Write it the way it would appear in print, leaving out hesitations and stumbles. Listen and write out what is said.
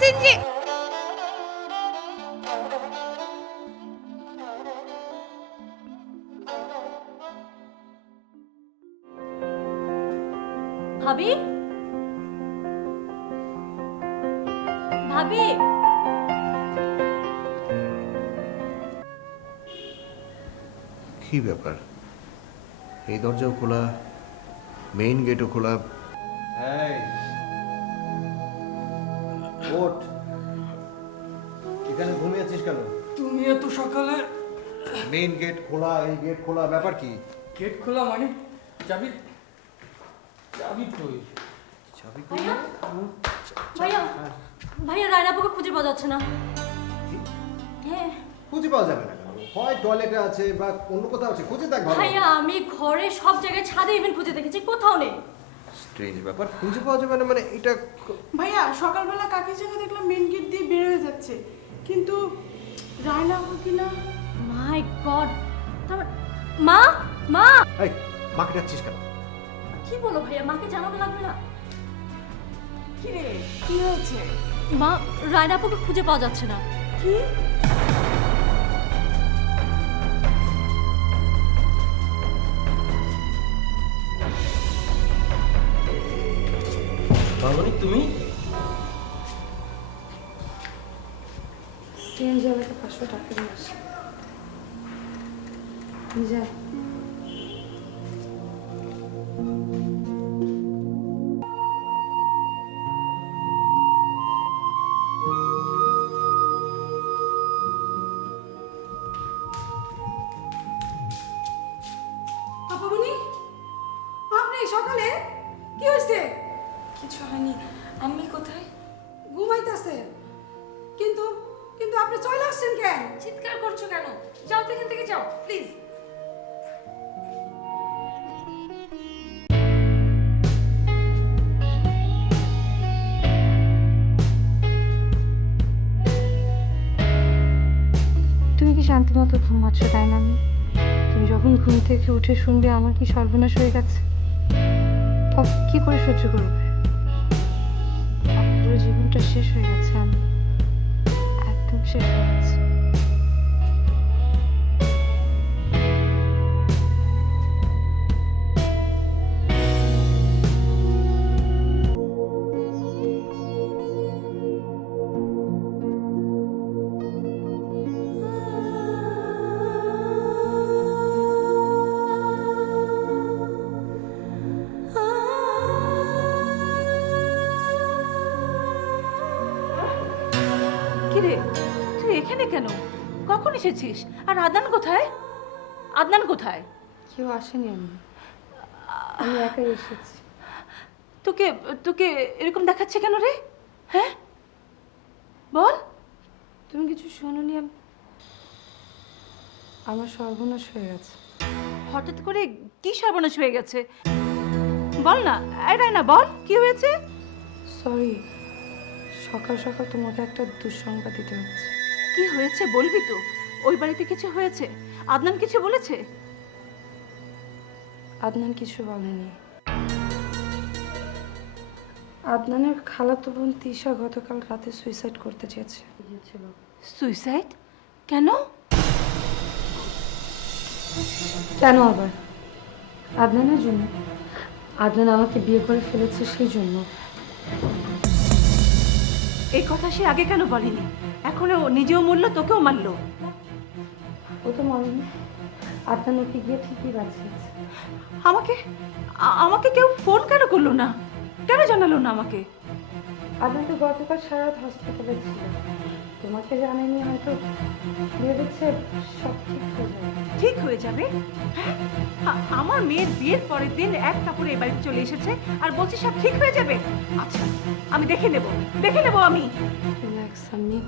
CNG. ভাবি, ভাবি, কি ব্যাপার? এই দরজাও খোলা, মেইন গেটও খোলা। এই ওঠ, এখানে ঘুমিয়েছিস কেন? তুমি এত সকালে? মেইন গেট খোলা, এই গেট খোলা, ব্যাপার কি? গেট খোলা মানে? চাবি চাবি কই? চাবি কই? ভাইয়া, ভাইয়া, ভাইয়া রায়নাপুকে খুঁজে পাওয়া যাচ্ছে না। হ্যাঁ খুঁজে পাওয়া যাবে না কেন? হয় টয়লেটে আছে বা অন্য কোথাও আছে, খুঁজে দেখ ভালো। ভাইয়া, আমি ঘরে সব জায়গায়, ছাদে ইভেন খুঁজে দেখেছি, কোথাও নেই। স্ট্রেঞ্জ ব্যাপার, খুঁজে পাওয়া যাবে না মানে এটা। ভাইয়া সকালবেলা কাকে যেন দেখলাম মেন গেট দিয়ে বের হয়ে যাচ্ছে, কিন্তু রায়না কিনা। মাই গড, তারপর মা, মা। এই মাকে ডাকছিস কেন? কি বলো ভাইয়া, মাকে জানানো লাগবে না? কি রে, কি হয়েছে? মা, রায়নাপুকে খুঁজে পাওয়া যাচ্ছে না। কি? বাবনি তুমি? সিএনজি আমাকে 500 টাকা দিয়ে আসে। যা। আপামনি, আপনি সকালে কি হয়েছে? কিছু হয়নি। আমি কোথায়? ঘুমাইতেছে। কিন্তু কিন্তু আপনি চলে আসছেন কেন? চিৎকার করছো কেন? যাও তো এখান থেকে, যাও প্লিজ। তুমি কি শান্তি মতো ঘুমাচ্ছ, তাই না? তুমি যখন ঘুম থেকে উঠে শুনবে আমার কি সর্বনাশ হয়ে গেছে, তখন কি করে সহ্য করবে? পুরো জীবনটা শেষ হয়ে গেছে, আমি একদম শেষ হয়ে গেছে। কিরে, তুই এখানে কেন? কখন এসেছিস? আর আদনান কোথায়? আদনান কোথায়? কেউ আসেনি, আমি একাই এসেছি। তোকে তোকে এরকম দেখাচ্ছে কেন রে? হ্যাঁ বল। তুমি কিছু শোনোনি? আমার সর্বনাশ হয়ে গেছে। হঠাৎ করে কি সর্বনাশ হয়ে গেছে? বল না, এটাই না, বল কি হয়েছে? সরি, সকাল সকাল তোমাকে একটা দুঃসংবাদ দিতে হচ্ছে। কি হয়েছে বলবি তো? ওই বাড়িতে কিছু হয়েছে? আদনান কিছু বলেছে? আদনান কিছু বলেনি। আদনানের খালাতো বোন তিশা গতকাল রাতে সুইসাইড করতে চেয়েছে। সুইসাইড? কেন? কেন আবার? আদনানের জন্য। আদনান আমাকে বিয়ে করে ফেলেছে, সেই জন্য। এই কথা সে আগে কেন বলেনি? এখন ও নিজেও মরলো, তোকেও মারলো। ও তো মরেনি। আদনান ওকে গিয়ে ঠিকই বাঁচিয়েছে। আমাকে আমাকে কেউ ফোন কেন করলো না? কেন জানালো না আমাকে? আদনান তো গতকাল সারা রাত হসপিটালে ছিল, তোমাকে জানায়নি হয়তো। ভেবেছে সব ঠিক হয়ে যাবে। ঠিক হয়ে যাবে? হ্যাঁ? আমার মেয়ের বিয়ের পরের দিন এক কাপড়ে এই বাড়িতে চলে এসেছে আর বলছে সব ঠিক হয়ে যাবে। আচ্ছা, আমি দেখে নেব আমি। রিল্যাক্স, আমি